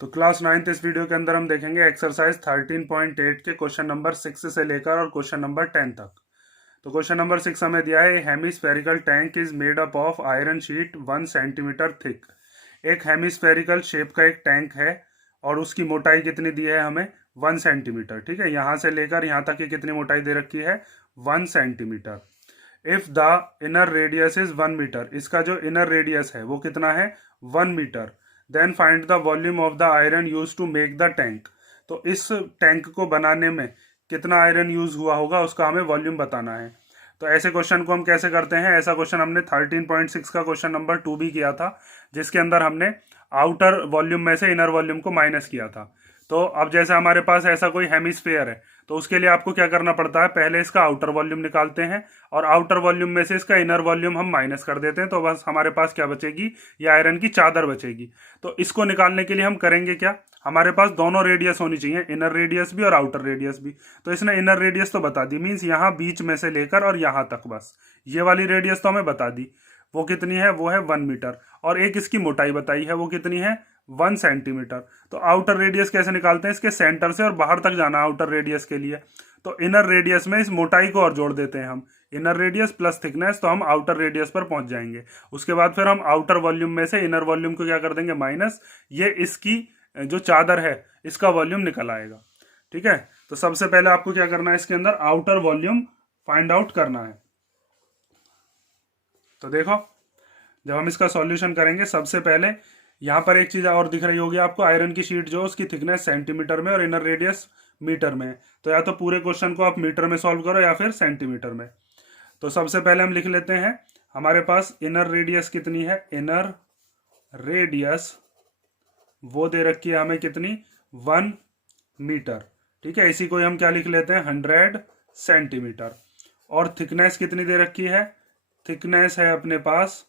तो class 9th इस video के अंदर हम देखेंगे एक्सरसाइज 13.8 के क्वेश्चन नंबर 6 से लेकर और क्वेश्चन नंबर 10 तक। तो क्वेश्चन नंबर 6 हमें दिया है hemispherical tank is made up of iron sheet 1 centimetre thick. एक हेमिस्फेरिकल शेप का एक टैंक है और उसकी मोटाई कितनी दी है हमें 1 सेंटीमीटर। ठीक है, यहां से लेकर यहां तक की कितनी मोटाई दे रखी है 1 centimetre. If the inner radius is 1 metre, इसका जो इनर रेडियस है वो कितना है 1 metre. Then find the volume of the iron use to make the tank. तो इस टैंक को बनाने में कितना आयरन यूज हुआ होगा उसका हमें वॉल्यूम बताना है। तो ऐसे क्वेश्चन को हम कैसे करते हैं, ऐसा क्वेश्चन हमने 13.6 का क्वेश्चन नंबर 2 भी किया था, जिसके अंदर हमने आउटर वॉल्यूम में से इनर वॉल्यूम को माइनस किया था। तो अब जैसे हमारे पास ऐसा कोई हेमिस्फेयर है तो उसके लिए आपको क्या करना पड़ता है, पहले इसका आउटर वॉल्यूम निकालते हैं और आउटर वॉल्यूम में से इसका इनर वॉल्यूम हम माइनस कर देते हैं, तो बस हमारे पास क्या बचेगी, ये आयरन की चादर बचेगी। तो इसको निकालने के लिए हम करेंगे क्या, हमारे पास दोनों रेडियस होनी चाहिए, इनर रेडियस भी और आउटर रेडियस भी। तो इसने इनर रेडियस तो बता दी, मीन्स यहाँ बीच में से लेकर और यहाँ तक, बस ये वाली रेडियस तो हमें बता दी, वो कितनी है, वो है 1 मीटर। और एक इसकी मोटाई बताई है, वो कितनी है 1 सेंटीमीटर। तो आउटर रेडियस कैसे निकालते हैं, इसके सेंटर से और बाहर तक जाना आउटर रेडियस के लिए। तो इनर रेडियस में इस मोटाई को और जोड़ देते हैं हम, इनर रेडियस प्लस थिकनेस, तो हम आउटर रेडियस पर पहुंच जाएंगे। उसके बाद फिर हम आउटर वॉल्यूम में से इनर वॉल्यूम को क्या कर देंगे माइनस, ये इसकी जो चादर है इसका वॉल्यूम निकल आएगा। ठीक है, तो सबसे पहले आपको क्या करना है, इसके अंदर आउटर वॉल्यूम फाइंड आउट करना है। तो देखो, जब हम इसका सॉल्यूशन करेंगे सबसे पहले यहां पर एक चीज और दिख रही होगी आपको, आयरन की शीट जो उसकी थिकनेस सेंटीमीटर में और इनर रेडियस मीटर में है। तो या तो पूरे क्वेश्चन को आप मीटर में सॉल्व करो या फिर सेंटीमीटर में। तो सबसे पहले हम लिख लेते हैं, हमारे पास इनर रेडियस कितनी है, इनर रेडियस वो दे रखी है हमें कितनी 1 मीटर। ठीक है, इसी को हम क्या लिख लेते हैं 100 सेंटीमीटर। और थिकनेस कितनी दे रखी है, थिकनेस है अपने पास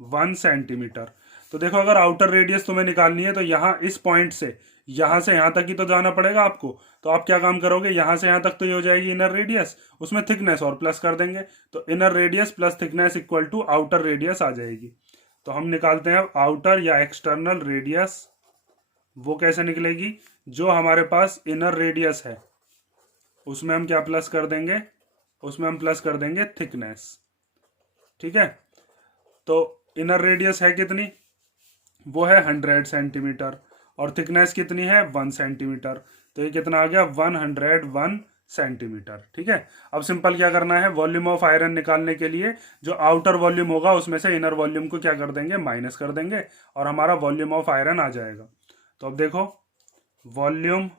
1 सेंटीमीटर। तो देखो, अगर आउटर रेडियस तुम्हें निकालनी है तो यहाँ इस पॉइंट से यहाँ तक ही तो जाना पड़ेगा आपको। तो आप क्या काम करोगे, यहाँ से यहाँ तक तो ये हो जाएगी इनर रेडियस, उसमें थिकनेस और प्लस कर देंगे, तो inner radius plus thickness equal to outer radius आ जाएगी। तो हम निकालते हैं आउटर या एक्सटर्नल रेडियस, वो कैसे निकलेगी, जो हमारे पास इनर रेडियस है उसमें हम क्या प्लस कर देंगे, उसमें हम प्लस कर देंगे थिकनेस। ठीक है, तो इनर रेडियस है कितनी, वो है 100 सेंटीमीटर और थिकनेस कितनी है 1 सेंटीमीटर। तो ये कितना आ गया 101 सेंटीमीटर। ठीक है, अब सिंपल क्या करना है, वॉल्यूम ऑफ आयरन निकालने के लिए जो आउटर वॉल्यूम होगा उसमें से इनर वॉल्यूम को क्या कर देंगे माइनस कर देंगे और हमारा वॉल्यूम ऑफ आयरन आ जाएगा। तो अब देखो, volume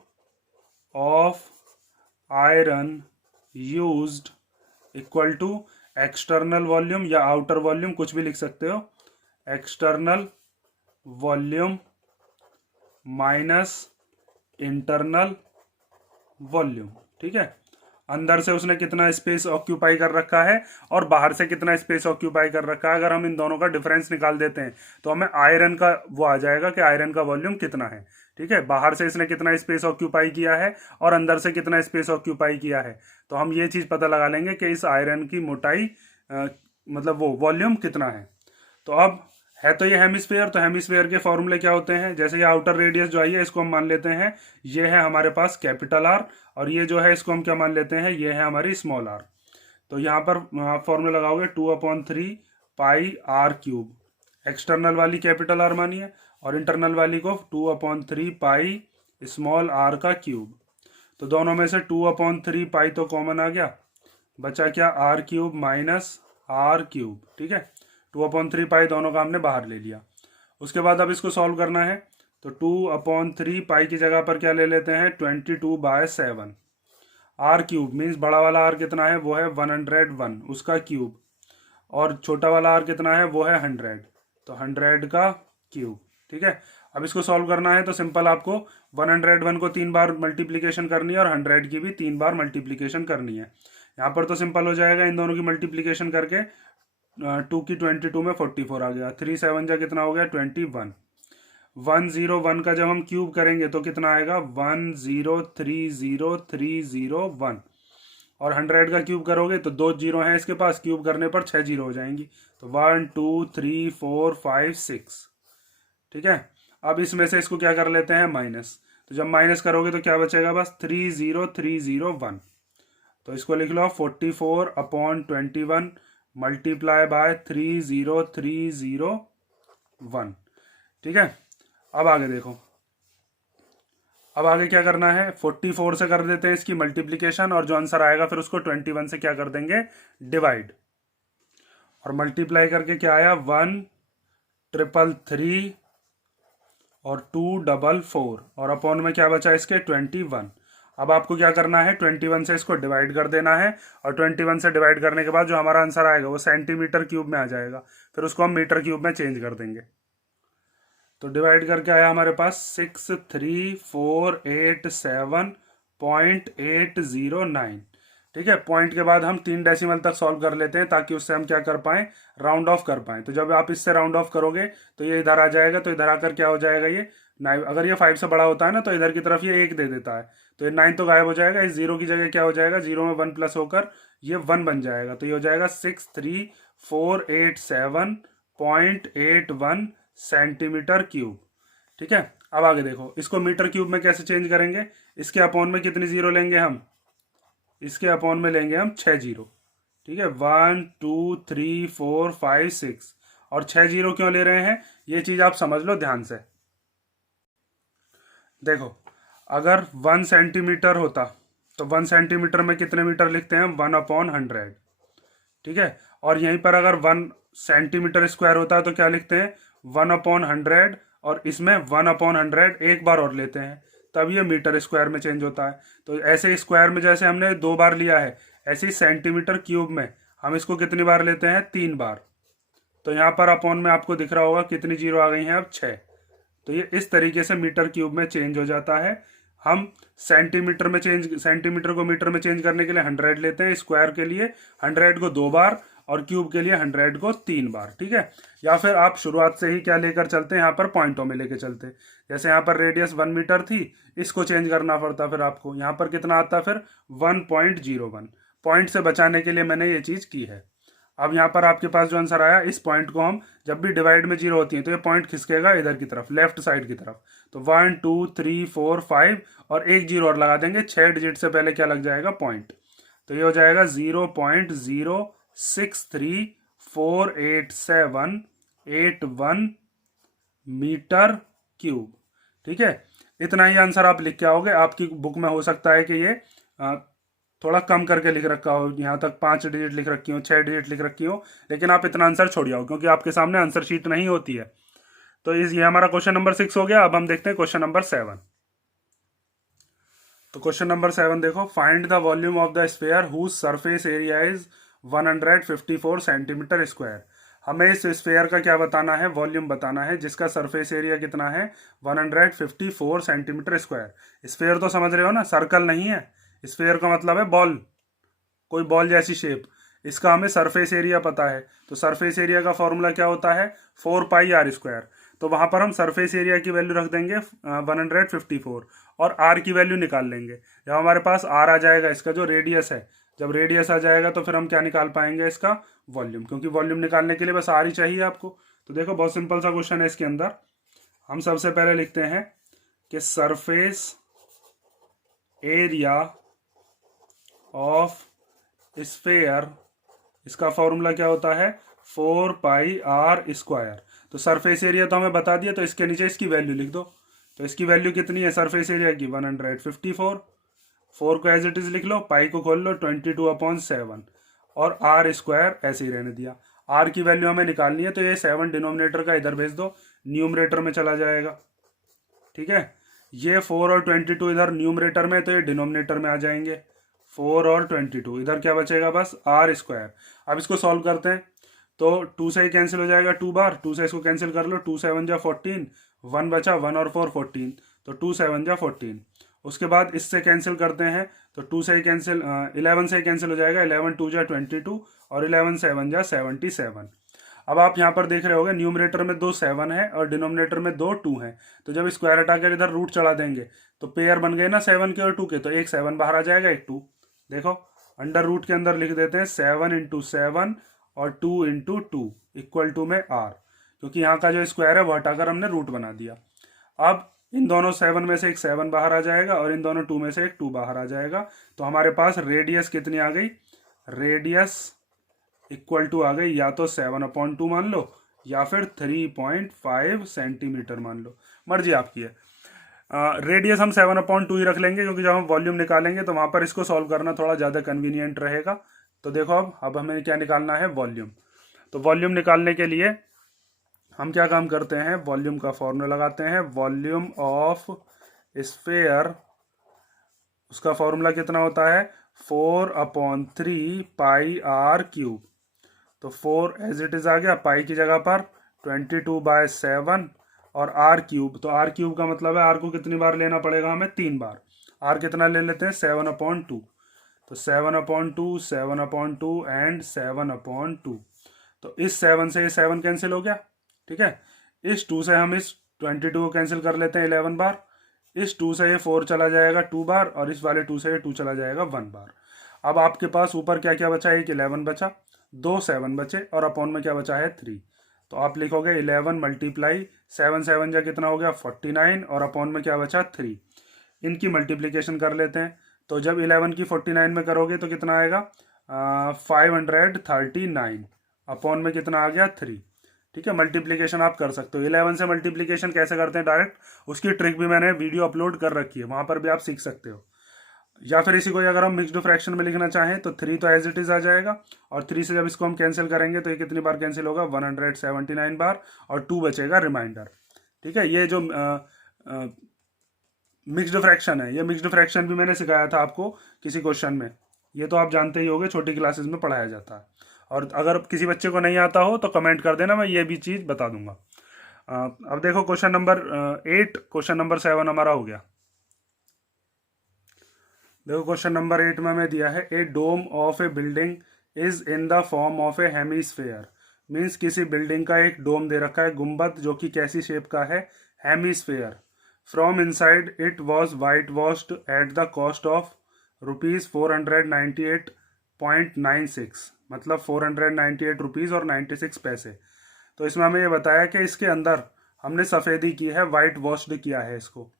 of iron used equal to external volume या आउटर वॉल्यूम, कुछ भी लिख सकते हो, external volume minus internal volume. ठीक है, अंदर से उसने कितना स्पेस ऑक्यूपाई कर रखा है और बाहर से कितना स्पेस ऑक्यूपाई कर रखा है, अगर हम इन दोनों का डिफरेंस निकाल देते हैं तो हमें आयरन का वो आ जाएगा कि आयरन का वॉल्यूम कितना है। ठीक है, बाहर से इसने कितना स्पेस ऑक्यूपाई किया है और अंदर से कितना स्पेस ऑक्यूपाई किया है, तो हम ये चीज पता लगा लेंगे कि इस आयरन की मोटाई मतलब वो वॉल्यूम कितना है। तो अब है तो ये हेमिस्फेयर, तो हेमिस्फेयर के फॉर्मूले क्या होते हैं, जैसे ये आउटर रेडियस जो आई है इसको हम मान लेते हैं ये है हमारे पास कैपिटल आर, और ये जो है इसको हम क्या मान लेते हैं, ये है हमारी स्मॉल आर। तो यहाँ पर आप फॉर्मूला लगाओगे 2/3 पाई आर क्यूब, एक्सटर्नल वाली कैपिटल आर मानिए और इंटरनल वाली को 2/3 पाई स्मॉल आर का क्यूब। तो दोनों में से 2/3 पाई तो कॉमन आ गया, बचा क्या R cube minus R cube. ठीक है, 2/3 पाई दोनों का हमने बाहर ले लिया। उसके बाद अब इसको सॉल्व करना है, तो 2/3 पाई की जगह पर क्या ले लेते हैं 22/7। आर क्यूब मीन्स बड़ा वाला आर कितना है, वो है 101 उसका क्यूब, और छोटा वाला आर कितना है, वो है 100, तो 100 का क्यूब। ठीक है, अब इसको सॉल्व करना है तो सिंपल आपको 101 को 3 बार मल्टीप्लीकेशन करनी है और 100 की भी 3 बार मल्टीप्लीकेशन करनी है। यहाँ पर तो सिंपल हो जाएगा, इन दोनों की मल्टीप्लीकेशन करके 2 की 22 में 44 आ गया, 3 7 जा कितना हो गया 21। 101 का जब हम क्यूब करेंगे तो कितना आएगा 1030301, और 100 का क्यूब करोगे तो 2 जीरो हैं इसके पास, क्यूब करने पर 6 जीरो हो जाएंगी, तो 1 2 3 4 5 6। ठीक है, अब इसमें से इसको क्या कर लेते हैं माइनस, तो जब माइनस करोगे तो क्या बचेगा बस 30301। तो इसको लिख लो 44/21 मल्टीप्लाई बाय 30301। ठीक है, अब आगे देखो, अब आगे क्या करना है, 44 से कर देते हैं इसकी मल्टीप्लीकेशन, और जो आंसर आएगा फिर उसको 21 से क्या कर देंगे, डिवाइड। और मल्टीप्लाई करके क्या आया, 1,333 और 244, और अपॉन में क्या बचा इसके 21। अब आपको क्या करना है, 21 से इसको डिवाइड कर देना है, और 21 से डिवाइड करने के बाद जो हमारा आंसर आएगा वो सेंटीमीटर क्यूब में आ जाएगा, फिर उसको हम मीटर क्यूब में चेंज कर देंगे। तो डिवाइड करके आया हमारे पास 63487.809। ठीक है, पॉइंट के बाद हम 3 डेसिमल तक सॉल्व कर लेते हैं ताकि उससे हम क्या कर पाएं, राउंड ऑफ कर पाएं। तो जब आप इससे राउंड ऑफ करोगे तो ये इधर आ जाएगा, तो इधर आकर क्या हो जाएगा, ये 9, अगर ये 5 से बड़ा होता है ना तो इधर की तरफ ये 1 दे देता है, तो ये 9 तो गायब हो जाएगा, इस 0 की जगह क्या हो जाएगा, 0 में 1 प्लस होकर ये 1 बन जाएगा, तो ये हो जाएगा 63487.81 सेंटीमीटर क्यूब। ठीक है, अब आगे देखो, इसको मीटर क्यूब में कैसे चेंज करेंगे, इसके अपॉन में कितनी जीरो लेंगे हम, इसके अपॉन में लेंगे हम 6 जीरो। ठीक है, 1 2 3 4 5 6, और 6 जीरो क्यों ले रहे हैं, ये चीज आप समझ लो ध्यान से। देखो, अगर 1 सेंटीमीटर होता तो 1 सेंटीमीटर में कितने मीटर लिखते हैं हम, 1/100। ठीक है, और यहीं पर अगर 1 सेंटीमीटर स्क्वायर होता है तो क्या लिखते हैं, 1/100, और इसमें 1/100 एक बार और लेते हैं, तब ये मीटर स्क्वायर में चेंज होता है। तो ऐसे स्क्वायर में जैसे हमने 2 बार लिया है, ऐसे ही सेंटीमीटर क्यूब में हम इसको कितनी बार लेते हैं, 3 बार। तो यहाँ पर अपॉन में आपको दिख रहा होगा कितनी जीरो आ गई हैं, अब 6। तो ये इस तरीके से मीटर क्यूब में चेंज हो जाता है। हम सेंटीमीटर को मीटर में चेंज करने के लिए 100 लेते हैं, स्क्वायर के लिए 100 को 2 बार, और क्यूब के लिए 100 को 3 बार। ठीक है, या फिर आप शुरुआत से ही क्या लेकर चलते हैं, यहाँ पर पॉइंटों में लेके चलते, जैसे यहाँ पर रेडियस 1 मीटर थी, इसको चेंज करना पड़ता, फिर आपको यहाँ पर कितना आता, फिर 1.01। पॉइंट से बचाने के लिए मैंने ये चीज की है। अब यहाँ पर आपके पास जो आंसर आया, इस पॉइंट को हम जब भी डिवाइड में जीरो होती है तो ये पॉइंट खिसकेगा इधर की तरफ, लेफ्ट साइड की तरफ। तो 1 2 3 4 5 और एक जीरो और लगा देंगे, 6 डिजिट से पहले क्या लग जाएगा, पॉइंट। तो ये हो जाएगा 0.06348781 मीटर क्यूब। ठीक है, इतना ही आंसर आप लिख के आओगे। आपकी बुक में हो सकता है कि ये थोड़ा कम करके लिख रखा हो, यहाँ तक 5 डिजिट लिख रखी हो, 6 डिजिट लिख रखी हो, लेकिन आप इतना आंसर छोड़ जाओ क्योंकि आपके सामने आंसर शीट नहीं होती है। तो ये हमारा क्वेश्चन नंबर 6 हो गया। अब हम देखते हैं क्वेश्चन नंबर 7। तो क्वेश्चन नंबर 7 देखो, find the volume of the sphere whose surface area is 154 centimetre square. हमें इस स्फीयर का क्या बताना है, वॉल्यूम बताना है, जिसका सरफेस एरिया कितना है, 154 सेंटीमीटर स्क्वायर। स्फीयर तो समझ रहे हो ना, सर्कल नहीं है, स्फीयर का मतलब है बॉल, कोई बॉल जैसी शेप। इसका हमें सरफेस एरिया पता है, तो सरफेस एरिया का फॉर्मूला क्या होता है, 4πr²। तो वहां पर हम सरफेस एरिया की वैल्यू रख देंगे 154, और आर की वैल्यू निकाल लेंगे। जब हमारे पास आर आ जाएगा, इसका जो रेडियस है, जब रेडियस आ जाएगा तो फिर हम क्या निकाल पाएंगे, इसका वॉल्यूम, क्योंकि वॉल्यूम निकालने के लिए बस आर ही चाहिए आपको। तो देखो, बहुत सिंपल सा क्वेश्चन है। इसके अंदर हम सबसे पहले लिखते हैं कि सरफेस एरिया ऑफ स्फीयर, इसका फॉर्मूला क्या होता है, 4πr²। तो सरफेस एरिया तो हमें बता दिया, तो इसके नीचे इसकी वैल्यू लिख दो। तो इसकी वैल्यू कितनी है सरफेस एरिया की, 154। 4 को एज इट इज लिख लो, पाई को खोल लो, 22/7, और r² ऐसे ही रहने दिया। r की वैल्यू हमें निकालनी है, तो ये 7 डिनोमिनेटर का इधर भेज दो, न्यूमरेटर में चला जाएगा। ठीक है, ये 4 और 22 इधर न्यूमरेटर में, तो ये डिनोमिनेटर में आ जाएंगे। 4 और 22 इधर क्या बचेगा, बस r²। अब इसको सॉल्व करते हैं, तो 2 से ही कैंसिल हो जाएगा, 2 बार 2 से इसको कैंसिल कर लो, 2 7 जा 14, 1 बचा, 1 और 4 14, तो 2 7 जा 14। उसके बाद इससे कैंसिल करते हैं, तो 2 से ही कैंसिल, 11 से ही कैंसिल हो जाएगा, 11 2 जा 22, और 11 7 जा 77। अब आप यहाँ पर देख रहे होगे, न्यूमरेटर में 2 7 है और डिनोमिनेटर में 2 2 है, तो जब स्क्वायर हटाकर इधर रूट चढ़ा देंगे तो पेयर बन गए ना 7 के और 2 के, तो एक 7 बाहर आ जाएगा, एक 2। देखो, अंडर रूट के अंदर लिख देते हैं 7 × 7 और 2 × 2 इक्वल टू में r, क्योंकि यहाँ का जो स्क्वायर है वो हटाकर हमने रूट बना दिया। अब इन दोनों 7 में से एक 7 बाहर आ जाएगा और इन दोनों 2 में से एक 2 बाहर आ जाएगा। तो हमारे पास रेडियस कितनी आ गई, रेडियस इक्वल टू आ गई या तो 7/2 मान लो या फिर 3.5 सेंटीमीटर मान लो, मर्जी आपकी है। रेडियस हम 7/2 ही रख लेंगे क्योंकि जब हम वॉल्यूम निकालेंगे तो वहां पर इसको सॉल्व करना थोड़ा ज़्यादा कन्वीनियंट रहेगा। तो देखो अब हमें क्या निकालना है, वॉल्यूम। तो वॉल्यूम निकालने के लिए हम क्या काम करते हैं, वॉल्यूम का फॉर्मूला लगाते हैं। वॉल्यूम ऑफ स्फेयर, उसका फॉर्मूला कितना होता है, 4/3 पाई आर क्यूब। तो 4 एज इट इज आ गया, पाई की जगह पर 22/7 और आर क्यूब। तो आर क्यूब का मतलब है आर को कितनी बार लेना पड़ेगा हमें, 3 बार। आर कितना ले लेते हैं, 7/2। तो 7/2, 7/2 एंड 7/2। तो इस 7 से ये 7 कैंसिल हो गया, ठीक है। इस 2 से हम इस 22 को कैंसिल कर लेते हैं 11 बार। इस 2 से ये 4 चला जाएगा 2 बार और इस वाले 2 से ये 2 चला जाएगा 1 बार। अब आपके पास ऊपर क्या क्या बचा, एक 11 बचा, 2 7 बचे और अपॉन में क्या बचा है 3। तो आप लिखोगे 11 मल्टीप्लाई 7, 7 जा कितना हो गया 49 और अपॉन में क्या बचा 3। इनकी मल्टीप्लीकेशन कर लेते हैं। तो जब 11 की 49 में करोगे तो कितना आएगा, 539 अपॉन में कितना आ गया 3। ठीक है, मल्टीप्लीकेशन आप कर सकते हो। 11 से मल्टीप्लीकेशन कैसे करते हैं डायरेक्ट, उसकी ट्रिक भी मैंने वीडियो अपलोड कर रखी है, वहां पर भी आप सीख सकते हो। या फिर इसी को अगर हम मिक्स्ड फ्रैक्शन में लिखना चाहें तो 3 तो एज इट इज आ जाएगा और 3 से जब इसको हम कैंसिल करेंगे तो ये कितनी बार कैंसिल होगा, 179 बार और 2 बचेगा रिमाइंडर। ठीक है, ये जो मिक्स्ड फ्रैक्शन है, ये मिक्स्ड फ्रैक्शन भी मैंने सिखाया था आपको किसी क्वेश्चन में, ये तो आप जानते ही होंगे, छोटी क्लासेस में पढ़ाया जाता है। और अगर किसी बच्चे को नहीं आता हो तो कमेंट कर देना, मैं ये भी चीज़ बता दूंगा। अब देखो क्वेश्चन नंबर 8, क्वेश्चन नंबर 7 हमारा हो गया। देखो क्वेश्चन नंबर 8 में हमें दिया है, a dome of a building is in the form of a hemisphere. Means किसी बिल्डिंग का एक डोम दे रखा है, गुंबद, जो कि कैसी शेप का है, hemisphere. From inside it was white washed at the cost of ₹498.96, मतलब 498 रुपीज़ और 96 पैसे। तो इसमें हमें ये बताया कि इसके अंदर हमने सफ़ेदी की है, वाइट वॉश्ड किया है इसको,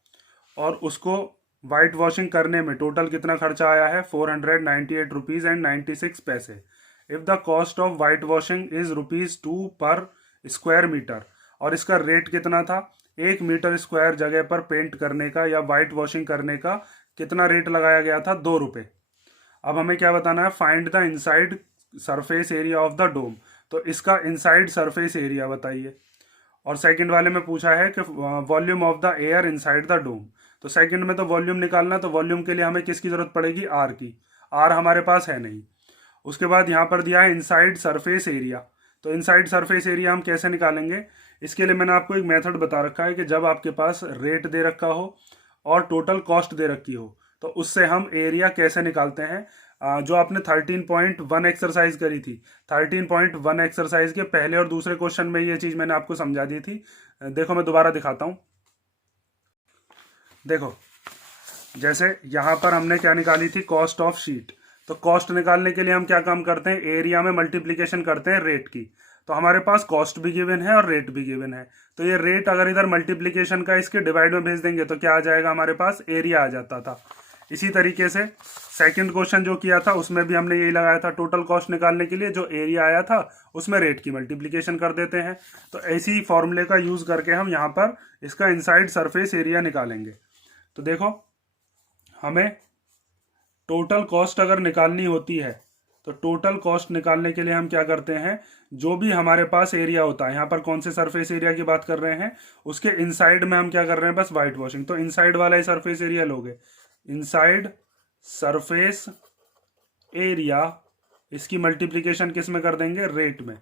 और उसको वाइट वॉशिंग करने में टोटल कितना खर्चा आया है, 498 रुपीज़ एंड 96 पैसे। If the cost of white washing is ₹2 पर स्क्वायर मीटर, और इसका रेट कितना था, 1 मीटर स्क्वायर जगह पर पेंट करने का या वाइट वॉशिंग करने का कितना रेट लगाया गया था, ₹2। अब हमें क्या बताना है, find the inside surface area of the dome. तो इसका इनसाइड सरफेस एरिया बताइए। और सेकंड वाले में पूछा है कि volume of the air inside the dome. तो सेकंड में तो वॉल्यूम निकालना, तो वॉल्यूम के लिए हमें किसकी जरूरत पड़ेगी, आर की। आर हमारे पास है नहीं। उसके बाद यहाँ पर दिया है इनसाइड सरफेस एरिया। तो इनसाइड सरफेस एरिया हम कैसे निकालेंगे, इसके लिए मैंने आपको एक मेथड बता रखा है कि जब आपके पास रेट दे रखा हो और टोटल कॉस्ट दे रखी हो तो उससे हम एरिया कैसे निकालते हैं। जो आपने 13.1 एक्सरसाइज करी थी, 13.1 एक्सरसाइज के पहले और दूसरे क्वेश्चन में ये चीज़ मैंने आपको समझा दी थी। देखो मैं दोबारा दिखाता हूँ। देखो जैसे यहाँ पर हमने क्या निकाली थी, कॉस्ट ऑफ शीट। तो कॉस्ट निकालने के लिए हम क्या काम करते हैं, एरिया में मल्टीप्लीकेशन करते हैं रेट की। तो हमारे पास कॉस्ट भी गिवन है और रेट भी गिवन है। तो ये रेट अगर इधर मल्टीप्लीकेशन का इसके डिवाइड में भेज देंगे तो क्या आ जाएगा, हमारे पास एरिया आ जाता था। इसी तरीके से सेकंड क्वेश्चन जो किया था उसमें भी हमने यही लगाया था, टोटल कॉस्ट निकालने के लिए जो एरिया आया था उसमें रेट की मल्टीप्लीकेशन कर देते हैं। तो ऐसी फॉर्मूले का यूज करके हम यहाँ पर इसका इनसाइड सरफेस एरिया निकालेंगे। तो देखो हमें टोटल कॉस्ट अगर निकालनी होती है तो टोटल कॉस्ट निकालने के लिए हम क्या करते हैं, जो भी हमारे पास एरिया होता है, यहाँ पर कौन से सरफेस एरिया की बात कर रहे हैं, उसके इनसाइड में हम क्या कर रहे हैं, बस वाइट वॉशिंग। तो इनसाइड वाला ही सरफेस एरिया लोगे, इनसाइड सरफेस एरिया, इसकी मल्टीप्लीकेशन किस में कर देंगे, रेट में।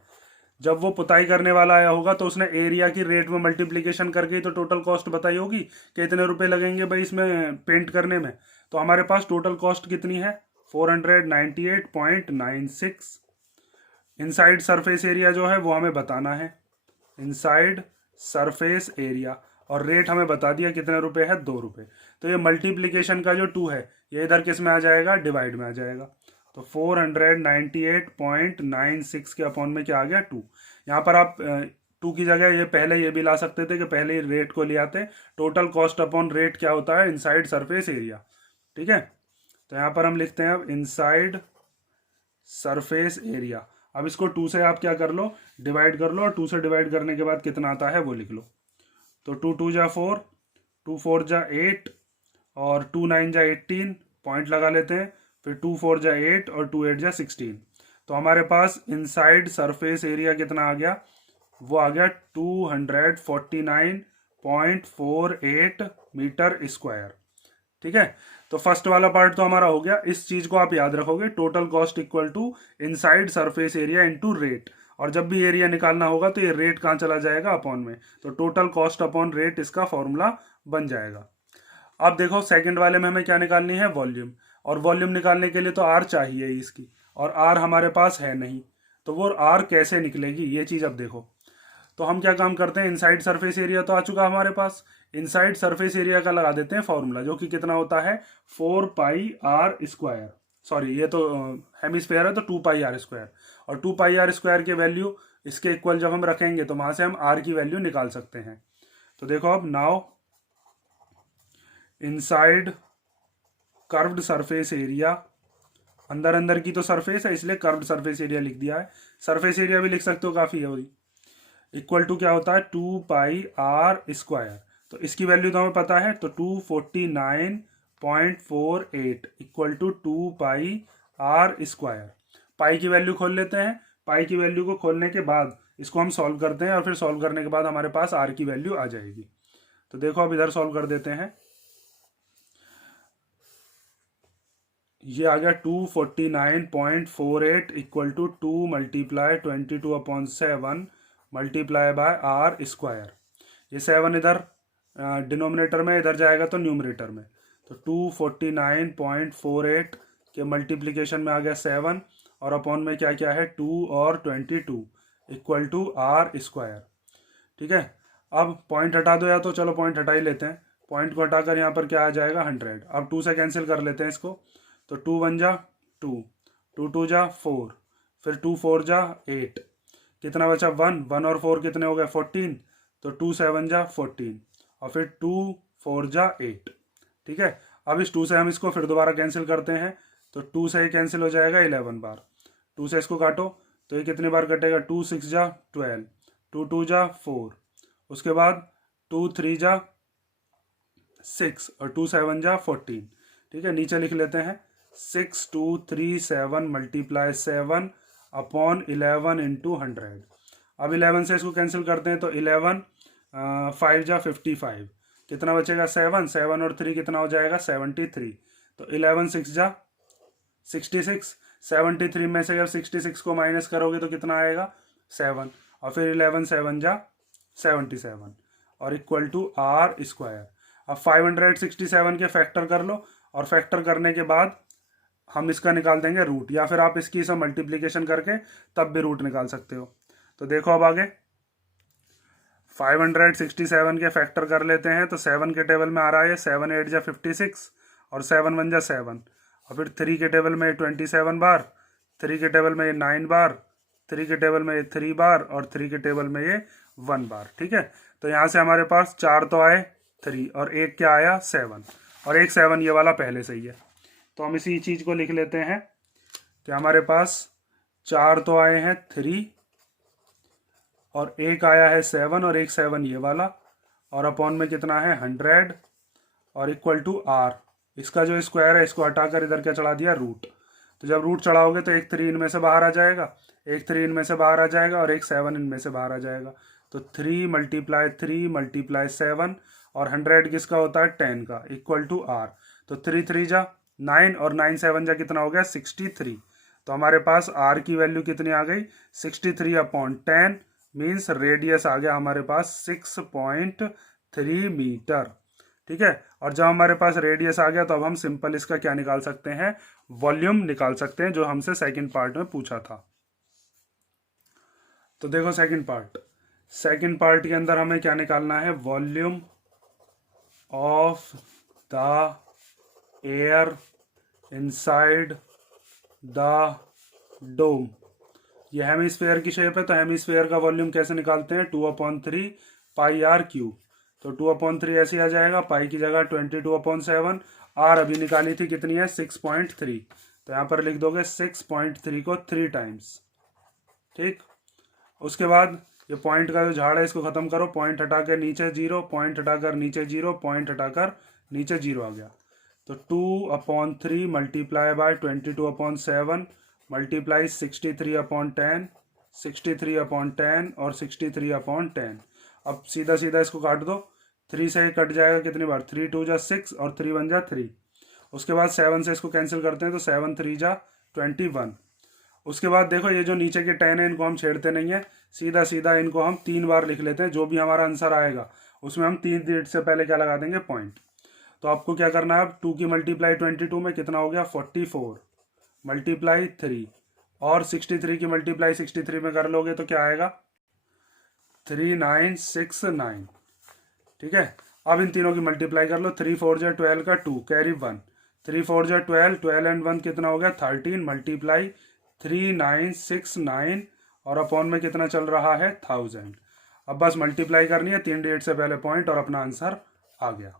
जब वो पुताई करने वाला आया होगा तो उसने एरिया की रेट में मल्टीप्लीकेशन करके तो टोटल कॉस्ट बताई होगी कि इतने रुपए लगेंगे भाई इसमें पेंट करने में। तो हमारे पास टोटल कॉस्ट कितनी है, 498.96। इनसाइड सरफेस एरिया जो है वो हमें बताना है, इनसाइड सरफेस एरिया, और रेट हमें बता दिया कितने रुपए है, ₹2। तो ये मल्टीप्लीकेशन का जो 2 है ये इधर किस में आ जाएगा, डिवाइड में आ जाएगा। तो 498.96 के अपॉन में क्या आ गया, 2। यहाँ पर आप टू की जगह ये पहले ये भी ला सकते थे कि पहले ही रेट को ले आते। टोटल कॉस्ट अपॉन रेट क्या होता है, इनसाइड सरफेस एरिया। ठीक है, तो यहाँ पर हम लिखते हैं अब इनसाइड सरफेस एरिया। अब इसको टू से आप क्या कर लो, डिवाइड कर लो, और टू से डिवाइड करने के बाद कितना आता है वो लिख लो। तो टू टू जा 4, 2 4 जा 8, और 2 9 जा 18, पॉइंट लगा लेते हैं। फिर 2 4 जा 8 और 2 8 जा 16। तो हमारे पास इनसाइड सरफेस एरिया कितना आ गया, वो आ गया 249.48 मीटर स्क्वायर। ठीक है, तो फर्स्ट वाला पार्ट तो हमारा हो गया। इस चीज को आप याद रखोगे, total cost equal to inside surface area into rate. और जब भी एरिया निकालना होगा तो ये रेट कहाँ चला जाएगा, अपॉन में। तो टोटल कॉस्ट अपॉन रेट इसका फॉर्मूला बन जाएगा। अब देखो सेकंड वाले में हमें क्या निकालनी है, वॉल्यूम। और वॉल्यूम निकालने के लिए तो आर चाहिए इसकी, और आर हमारे पास है नहीं। तो वो आर कैसे निकलेगी ये चीज अब देखो। तो हम क्या काम करते हैं, इनसाइड सरफेस एरिया तो आ चुका हमारे पास, इनसाइड सरफेस एरिया का लगा देते हैं फॉर्मूला, जो कि कितना होता है 4πr²। सॉरी, ये तो हेमिस्फेयर है तो 2πr²। और 2πr² की वैल्यू इसके इक्वल जब हम रखेंगे तो वहां से हम आर की वैल्यू निकाल सकते हैं। तो देखो अब now inside curved surface area, अंदर अंदर की तो सरफेस है इसलिए कर्व्ड सरफेस एरिया लिख दिया है। सरफेस एरिया भी लिख सकते हो, काफी है वही। इक्वल टू क्या होता है 2πr²। तो इसकी वैल्यू तो हमें पता है, तो 249.48 इक्वल टू 2πr²। पाई की वैल्यू खोल लेते हैं। पाई की वैल्यू को खोलने के बाद इसको हम सॉल्व करते हैं, और फिर सॉल्व करने के बाद हमारे पास आर की वैल्यू आ जाएगी। तो देखो अब इधर सॉल्व कर देते हैं। ये आ गया 249.48 equal to 2 multiply 22/7 multiply by r²। ये 7 इधर डिनोमिनेटर में, इधर जाएगा तो न्यूमरेटर में। तो 249.48 के मल्टीप्लीकेशन में आ गया 7, और अपॉन में क्या क्या है 2 और 22 इक्वल टू r²। ठीक है, अब पॉइंट हटा दो, या तो चलो पॉइंट हटा ही लेते हैं। पॉइंट को हटाकर यहाँ पर क्या आ जाएगा 100। अब 2 से कैंसिल कर लेते हैं इसको। तो 2 1 जा 2, 2 2 जा 4, फिर 2 4 जा 8, कितना बचा 1, 1 और 4 कितने हो गए 14। तो 2 7 जा 14, और फिर 2 4 जा 8। ठीक है, अब इस 2 से हम इसको फिर दोबारा कैंसिल करते हैं। तो 2 से ही कैंसिल हो जाएगा 11 बार। 2 से इसको काटो तो ये कितनी बार कटेगा, 2 6 जा 12, 2 2 जा 4, उसके बाद 2 3 जा 6, और 2 7 जा 14। ठीक है, नीचे लिख लेते हैं 6237 मल्टीप्लाई 7 अपॉन 11 इंटू 100। अब 11 से इसको कैंसिल करते हैं, तो 11 5 जा 55, कितना बचेगा 7, 7 और 3 कितना हो जाएगा 73। तो 11 6 जा 66, 73 में से जब 66 को माइनस करोगे तो कितना आएगा 7, और फिर 11 7 जा 77, और इक्वल टू r²। अब 567 के फैक्टर कर लो, और फैक्टर करने के बाद हम इसका निकाल देंगे रूट, या फिर आप इसकी सब मल्टीप्लीकेशन करके तब भी रूट निकाल सकते हो। तो देखो अब आगे 567 के फैक्टर कर लेते हैं। तो 7 के टेबल में आ रहा है 7 8 जा 56, और 7 1 जा 7, और फिर 3 के टेबल में 27 बार, 3 के टेबल में 9 बार, 3 के टेबल में 3 बार, और 3 के टेबल में 1 बार। ठीक है, तो यहाँ से हमारे पास 4 तो आए 3, और एक क्या आया 7, और एक 7 ये वाला पहले से ही है। तो हम इसी चीज को लिख लेते हैं कि हमारे पास 4 तो आए हैं 3, और एक आया है 7, और एक 7 ये वाला, और अपॉन में कितना है 100, और इक्वल टू आर। इसका जो स्क्वायर है इसको हटाकर इधर क्या चढ़ा दिया रूट। तो जब रूट चढ़ाओगे तो एक 3 इनमें से बाहर आ जाएगा, एक 3 इनमें से बाहर आ जाएगा, और एक 7 इनमें से बाहर आ जाएगा। तो 3 मल्टीप्लाई 3 मल्टीप्लाई 7, और 100 किसका होता है 10 का, इक्वल टू आर। तो 3 3 जा 9, और 9 7 जा कितना हो गया 63। तो हमारे पास आर की वैल्यू कितनी आ गई 63/10, मीन्स रेडियस आ गया हमारे पास 6.3 मीटर। ठीक है, और जब हमारे पास रेडियस आ गया तो अब हम सिंपल इसका क्या निकाल सकते हैं, वॉल्यूम निकाल सकते हैं, जो हमसे सेकंड पार्ट में पूछा था। तो देखो सेकंड पार्ट के अंदर हमें क्या निकालना है, volume of the air inside the dome, ये हेमिस्फेयर की शेप है, तो हेमिस्फेयर का वॉल्यूम कैसे निकालते हैं, 2/3 पाई आर क्यूब। तो 2/3 ऐसे आ जाएगा, पाई की जगह 22/7, आर अभी निकाली थी कितनी है 6.3, तो यहाँ पर लिख दोगे 6.3 को 3 टाइम्स। ठीक, उसके बाद ये पॉइंट का जो झाड़ है इसको खत्म करो, पॉइंट हटाकर नीचे 0, पॉइंट हटाकर नीचे 0, पॉइंट हटाकर नीचे 0 आ गया। तो 2/3 मल्टीप्लाई बाय 22/7 मल्टीप्लाई 63/10, 63/10 और 63/10। अब सीधा सीधा इसको काट दो, 3 से कट जाएगा कितनी बार, 3 2 जा 6 और 3 1 जा 3। उसके बाद 7 से इसको कैंसिल करते हैं, तो 7 3 जा 21। उसके बाद देखो ये जो नीचे के 10 है इनको हम छेड़ते नहीं है, सीधा सीधा इनको हम 3 बार लिख लेते हैं। जो भी हमारा आंसर आएगा उसमें हम 3 डिजिट से पहले क्या लगा देंगे, पॉइंट। तो आपको क्या करना है, अब 2 की मल्टीप्लाई 22 में कितना हो गया 44 मल्टीप्लाई 3, और 63 की मल्टीप्लाई 63 में कर लोगे तो क्या आएगा 3969। ठीक है, अब इन तीनों की मल्टीप्लाई कर लो, 3 4 जा 12 का 2 कैरी 1, 3 4 जा 12, 12 एंड 1 कितना हो गया 13 मल्टीप्लाई 3969, और अपॉन में कितना चल रहा है 1000। अब बस मल्टीप्लाई करनी है 3 डिजिट से पहले पॉइंट, और अपना आंसर आ गया।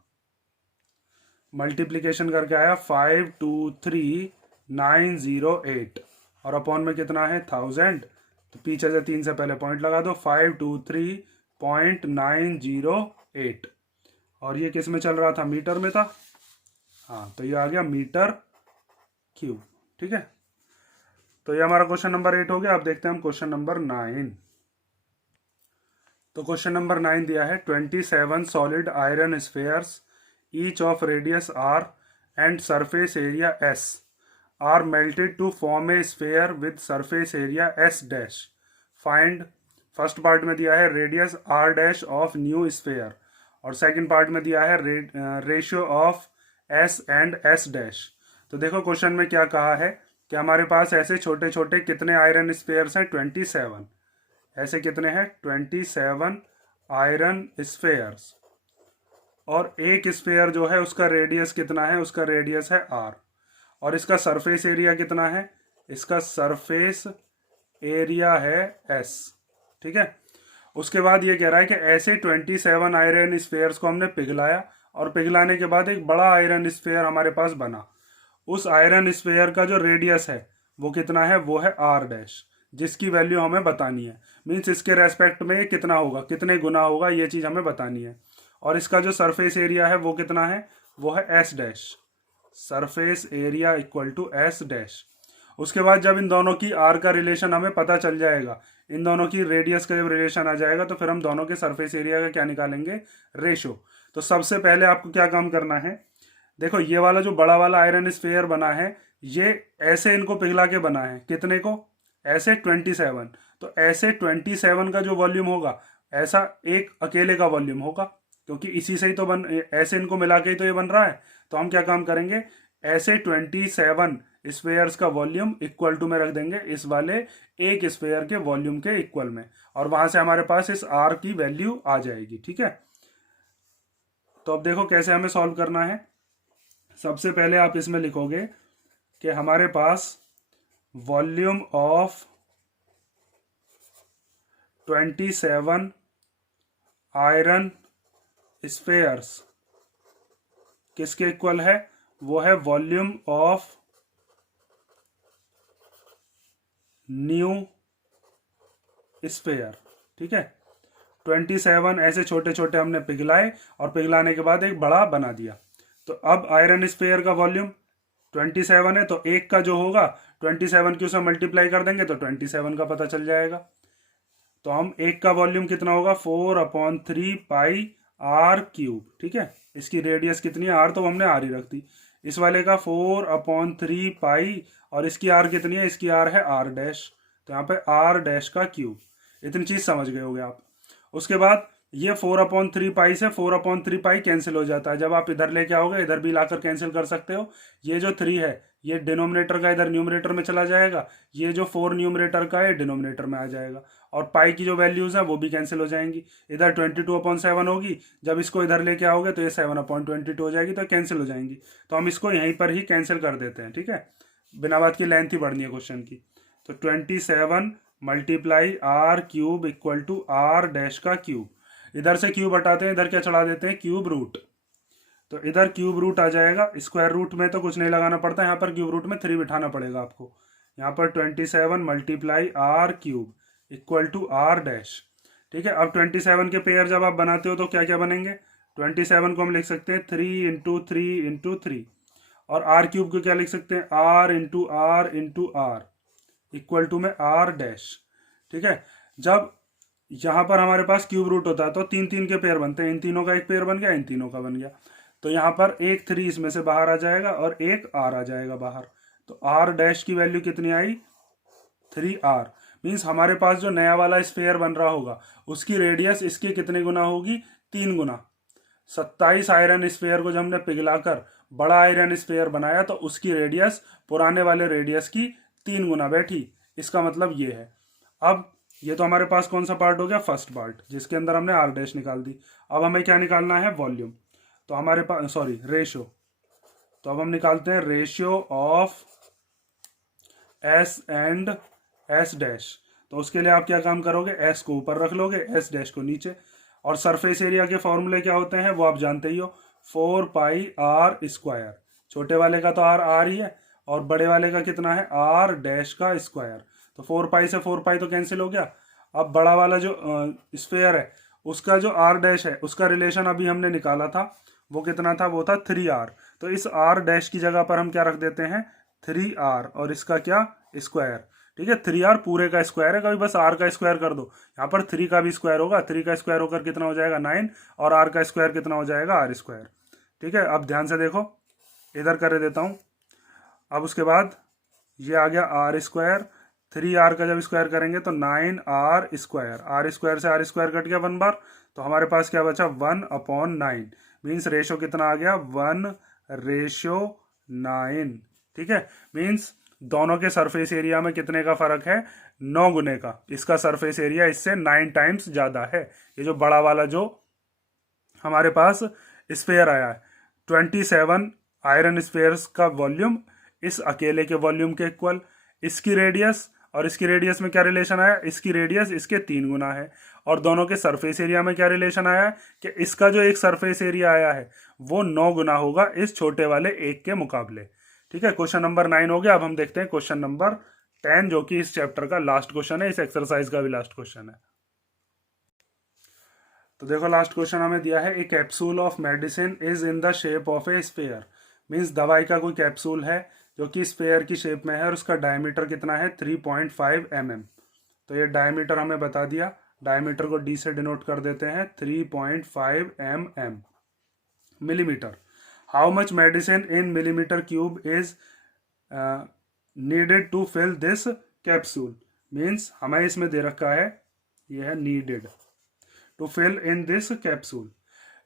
मल्टीप्लीकेशन करके आया 523908, और अपॉन में कितना है 1000, तो पीछे से 3 से पहले पॉइंट लगा दो, 523.908, और ये किस में चल रहा था, मीटर में था। हाँ, तो ये आ गया मीटर क्यूब। ठीक है, तो ये हमारा क्वेश्चन नंबर 8 हो गया। अब देखते हैं हम क्वेश्चन नंबर 9। तो क्वेश्चन नंबर 9 दिया है 27 solid iron spheres each of radius R and surface area S are melted to form a sphere with surface area S dash. Find, first part में दिया है radius R dash of new sphere, और second part में दिया है ratio of S and S dash. तो देखो question में क्या कहा है कि हमारे पास ऐसे छोटे छोटे कितने आयरन स्फेयर्स हैं, 27। ऐसे कितने हैं 27 आयरन स्फेयर्स, और एक स्फेयर जो है उसका रेडियस कितना है, उसका रेडियस है आर, और इसका सरफेस एरिया कितना है, इसका सरफेस एरिया है एस। ठीक है, उसके बाद ये कह रहा है कि ऐसे 27 आयरन स्फेयर्स को हमने पिघलाया, और पिघलाने के बाद एक बड़ा आयरन स्फेयर हमारे पास बना। उस आयरन स्फेयर का जो रेडियस है वो कितना है, वो है आर डैश, जिसकी वैल्यू हमें बतानी है। मीन्स इसके रेस्पेक्ट में ये कितना होगा, कितने गुना होगा, ये चीज हमें बतानी है। और इसका जो सरफेस एरिया है वो कितना है, वो है S dash, surface area equal to S dash. उसके बाद जब इन दोनों की आर का रिलेशन हमें पता चल जाएगा, इन दोनों की रेडियस का जब रिलेशन आ जाएगा, तो फिर हम दोनों के सरफेस एरिया का क्या निकालेंगे, रेशो। तो सबसे पहले आपको क्या काम करना है, देखो ये वाला जो बड़ा वाला आयरन स्फेयर बना है, ये ऐसे इनको पिघला के बना है, कितने को, ऐसे 27। तो ऐसे 27 का जो वॉल्यूम होगा, ऐसा एक अकेले का वॉल्यूम होगा, क्योंकि इसी से ही तो ऐसे इनको मिला के ही तो ये बन रहा है। तो हम क्या काम करेंगे, ऐसे 27 स्फेयर्स का वॉल्यूम इक्वल टू में रख देंगे इस वाले एक स्फेयर के वॉल्यूम के इक्वल में, और वहां से हमारे पास इस आर की वैल्यू आ जाएगी। ठीक है, तो अब देखो कैसे हमें सॉल्व करना है। सबसे पहले आप इसमें लिखोगे कि हमारे पास वॉल्यूम ऑफ 27 आयरन स्फेयर्स किसके इक्वल है, वो है वॉल्यूम ऑफ न्यू स्फेयर। ठीक है, 27 ऐसे छोटे छोटे हमने पिघलाए, और पिघलाने के बाद एक बड़ा बना दिया। तो अब आयरन स्फेयर का वॉल्यूम 27 है, तो एक का जो होगा 27 की उसे मल्टीप्लाई कर देंगे तो 27 का पता चल जाएगा। तो हम एक का वॉल्यूम कितना होगा 4/3 पाई आर क्यूब। ठीक है, इसकी रेडियस कितनी है, आर तो हमने आर ही रख दी। इस वाले का 4/3 पाई, और इसकी आर कितनी है, इसकी आर है आर डैश, तो यहाँ पे आर डैश का क्यूब। इतनी चीज समझ गए होगे आप। उसके बाद ये 4/3 पाई से 4/3 पाई कैंसिल हो जाता है, जब आप इधर लेके आओगे इधर भी लाकर कैंसिल कर सकते हो। ये जो 3 है ये डिनोमिनेटर का इधर न्यूमरेटर में चला जाएगा, ये जो 4 न्यूमरेटर का है डिनोमिनेटर में आ जाएगा, और पाई की जो वैल्यूज है वो भी कैंसिल हो जाएंगी। इधर 22/7 होगी, जब इसको इधर लेके आओगे तो ये 7/22 हो जाएगी, तो कैंसिल हो जाएंगी। तो हम इसको यहीं पर ही कैंसिल कर देते हैं। ठीक है, बिना बात की लेंथ ही बढ़नी है क्वेश्चन की। तो 27 multiply R cube equal to R dash का क्यूब। इधर से क्यूब हटाते हैं, इधर क्या चढ़ा देते हैं, क्यूब रूट। तो इधर क्यूब रूट आ जाएगा, स्क्वायर रूट में तो कुछ नहीं लगाना पड़ता, यहाँ पर क्यूब रूट में 3 बिठाना पड़ेगा आपको। यहाँ पर 27 multiply R cube equal to R dash. ठीक है, अब 27 के पेयर जब आप बनाते हो तो क्या क्या बनेंगे, 27 को हम लिख सकते हैं 3 इंटू 3 इंटू 3, और आर क्यूब को क्या लिख सकते हैं, R into R equal to में आर डैश। ठीक है, जब यहाँ पर हमारे पास क्यूब रूट होता है तो 3 3 के पेयर बनते हैं, इन तीनों का एक पेयर बन गया, इन तीनों का बन गया। तो यहाँ पर एक 3 इसमें से बाहर आ जाएगा और एक आर आ जाएगा बाहर। तो आर डैश की वैल्यू कितनी आई, 3r। मीन्स हमारे पास जो नया वाला स्फेयर बन रहा होगा उसकी रेडियस इसके कितने गुना होगी, 3 गुना। 27 आयरन स्फेयर को जब हमने पिघलाकर बड़ा आयरन स्फेयर बनाया तो उसकी रेडियस पुराने वाले रेडियस की 3 गुना बैठी। इसका मतलब ये है। अब ये तो हमारे पास कौन सा पार्ट हो गया, फर्स्ट पार्ट, जिसके अंदर हमने आर डैश निकाल दी। अब हमें क्या निकालना है, वॉल्यूम। तो हमारे पास सॉरी रेशियो, तो अब हम निकालते हैं ratio of S and S dash. तो उसके लिए आप क्या काम करोगे, एस को ऊपर रख लोगे, एस डैश को नीचे। और सरफेस एरिया के फॉर्मूले क्या होते हैं वो आप जानते ही हो, 4 पाई आर स्क्वायर। छोटे वाले का तो आर ही है और बड़े वाले का कितना है, आर डैश का स्क्वायर। तो 4 पाई से 4 पाई तो कैंसिल हो गया। अब बड़ा वाला जो स्फेयर है उसका जो आर डैश है उसका रिलेशन अभी हमने निकाला था, वो कितना था, वो था 3r। तो इस r डैश की जगह पर हम क्या रख देते हैं, 3r, और इसका क्या, स्क्वायर। ठीक है, 3r पूरे का स्क्वायर है, कभी बस r का स्क्वायर कर दो। यहाँ पर 3 का भी स्क्वायर होगा, 3 का स्क्वायर होकर कितना हो जाएगा, 9, और r का स्क्वायर कितना हो जाएगा, r स्क्वायर। ठीक है, अब ध्यान से देखो, इधर कर देता हूँ। अब उसके बाद ये आ गया आर स्क्वायर, 3r का जब स्क्वायर करेंगे तो 9r स्क्वायर, आर स्क्वायर से आर स्क्वायर कट गया 1 बार, तो हमारे पास क्या बचा, 1/9। मीन्स रेशो कितना आ गया, 1/9। ठीक है, मीन्स दोनों के सरफेस एरिया में कितने का फर्क है, 9 गुने का। इसका सरफेस एरिया इससे 9 टाइम्स ज्यादा है। ये जो बड़ा वाला जो हमारे पास स्फेयर आया है, 27 आयरन स्फेयर्स का वॉल्यूम इस अकेले के वॉल्यूम के इक्वल। इसकी रेडियस और इसकी रेडियस में क्या रिलेशन आया, इसकी रेडियस इसके 3 गुना है। और दोनों के सरफेस एरिया में क्या रिलेशन आया कि इसका जो एक सरफेस एरिया आया है वो 9 गुना होगा इस छोटे वाले एक के मुकाबले। ठीक है, क्वेश्चन नंबर 9 हो गया। अब हम देखते हैं क्वेश्चन नंबर 10, जो कि इस चैप्टर का लास्ट क्वेश्चन है, इस एक्सरसाइज का भी लास्ट क्वेश्चन है। तो देखो, लास्ट क्वेश्चन हमें दिया है, a capsule of medicine is in the shape of a sphere. Means दवाई का कोई कैप्सूल है जो कि स्फेयर की शेप में है और उसका डायमीटर कितना है, 3.5 mm। तो ये डायमीटर हमें बता दिया, डायमीटर को डी से डिनोट कर देते हैं, 3.5 mm millimetre. How much medicine in millimetre cube is needed to fill this capsule. Means हमें इसमें दे रखा है, यह है needed to fill in this capsule.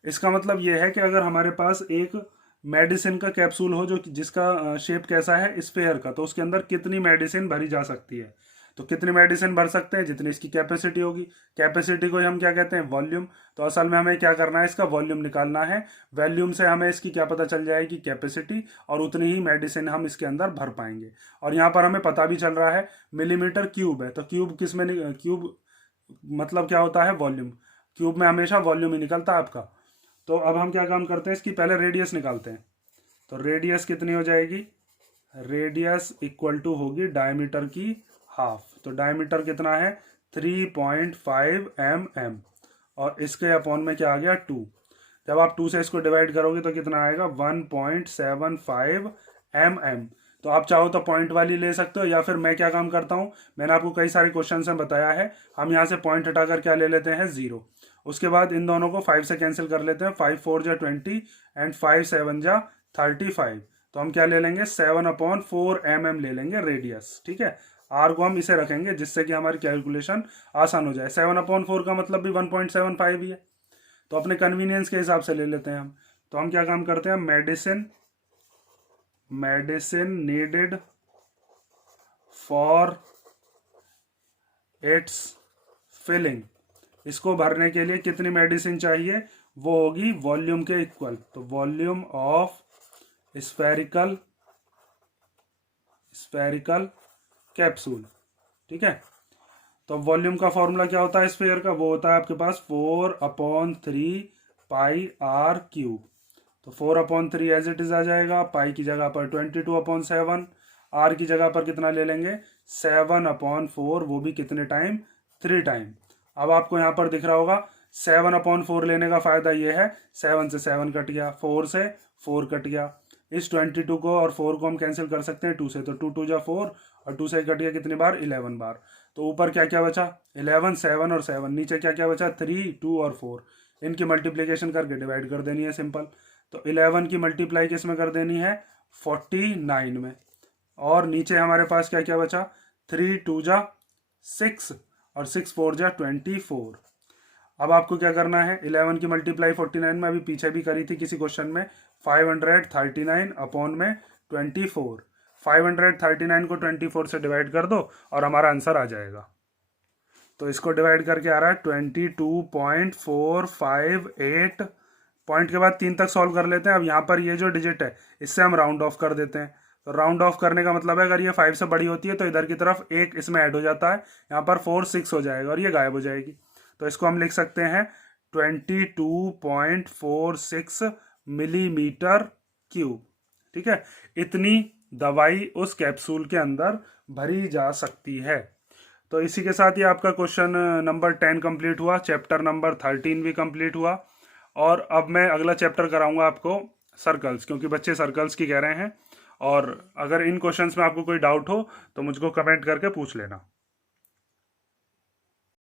इसका मतलब यह है कि अगर हमारे पास एक मेडिसिन का कैप्सूल हो जो जिसका शेप कैसा है, स्फेयर का, तो उसके अंदर कितनी मेडिसिन भरी जा सकती है। तो कितनी मेडिसिन भर सकते हैं, जितनी इसकी कैपेसिटी होगी। कैपेसिटी को ही हम क्या कहते हैं, वॉल्यूम। तो असल में हमें क्या करना है, इसका वॉल्यूम निकालना है। वॉल्यूम से हमें इसकी क्या पता चल जाएगी, कैपेसिटी, और उतनी ही मेडिसिन हम इसके अंदर भर पाएंगे। और यहाँ पर हमें पता भी चल रहा है मिलीमीटर क्यूब है, तो क्यूब किस में, क्यूब मतलब क्या होता है, वॉल्यूम। क्यूब में हमेशा वॉल्यूम ही निकलता है आपका। तो अब हम क्या काम करते हैं, इसकी पहले रेडियस निकालते हैं। तो रेडियस कितनी हो जाएगी, रेडियस इक्वल टू होगी डायमीटर की हाफ। तो डायमीटर कितना है, 3.5 mm, और इसके अपॉन में क्या आ गया, 2। जब आप 2 से इसको डिवाइड करोगे तो कितना आएगा, 1.75 mm। तो आप चाहो तो पॉइंट वाली ले सकते हो, या फिर मैं क्या काम करता हूँ, मैंने आपको कई सारे क्वेश्चन में बताया है, हम यहाँ से पॉइंट हटाकर क्या ले लेते हैं, 0। उसके बाद इन दोनों को 5 से कैंसिल कर लेते हैं, 5 4 जा 20 एंड 5 7 जा 35। तो हम क्या ले लेंगे, 7/4 mm ले लेंगे रेडियस। ठीक है, आर को हम इसे रखेंगे जिससे कि हमारी कैलकुलेशन आसान हो जाए। 7/4 का मतलब भी 1.75 ही है, तो अपने कन्वीनियंस के हिसाब से ले लेते हैं हम। तो हम क्या काम करते हैं, medicine needed for its filling, इसको भरने के लिए कितनी मेडिसिन चाहिए, वो होगी वॉल्यूम के इक्वल। तो वॉल्यूम ऑफ स्फेरिकल कैप्सूल। ठीक है, तो वॉल्यूम का फॉर्मूला क्या होता है स्फीयर का, वो होता है आपके पास 4/3 पाई आर क्यूब। तो 4/3 एज इट इज आ जाएगा, पाई की जगह पर 22/7, आर की जगह पर कितना ले लेंगे 7/4, वो भी कितने टाइम 3 टाइम। अब आपको यहाँ पर दिख रहा होगा 7/4 लेने का फायदा ये है 7 से 7 कट गया, 4 से 4 कट गया। इस 22 को और 4 को हम कैंसिल कर सकते हैं 2 से, तो 2 2 जा 4 और 2 से कट गया कितनी बार 11 बार। तो ऊपर क्या क्या बचा 11, 7 और 7, नीचे क्या क्या बचा 3, 2 और 4। इनकी मल्टीप्लीकेशन करके डिवाइड कर देनी है सिंपल। तो 11 की मल्टीप्लाई किस में कर देनी है 49 में, और नीचे हमारे पास क्या क्या बचा 3 2 जा 6 और 6 4 जा 24। अब आपको क्या करना है 11 की मल्टीप्लाई 49 में अभी पीछे भी करी थी किसी क्वेश्चन में, 539 अपॉन में 24। 539 को 24 से डिवाइड कर दो और हमारा आंसर आ जाएगा। तो इसको डिवाइड करके आ रहा है 22.458। पॉइंट के बाद 3 तक सॉल्व कर लेते हैं। अब यहाँ पर ये जो डिजिट है इससे हम राउंड ऑफ कर देते हैं। तो राउंड ऑफ करने का मतलब है अगर ये 5 से बड़ी होती है तो इधर की तरफ एक इसमें ऐड हो जाता है, यहाँ पर 4 6 हो जाएगा और ये गायब हो जाएगी। तो इसको हम लिख सकते हैं 22.46 मिलीमीटर क्यूब। ठीक है, इतनी दवाई उस कैप्सूल के अंदर भरी जा सकती है। तो इसी के साथ ही आपका क्वेश्चन नंबर 10 कंप्लीट हुआ, चैप्टर नंबर 13 भी कंप्लीट हुआ। और अब मैं अगला चैप्टर कराऊंगा आपको सर्कल्स, क्योंकि बच्चे सर्कल्स की कह रहे हैं। और अगर इन क्वेश्चंस में आपको कोई डाउट हो तो मुझको कमेंट करके पूछ लेना।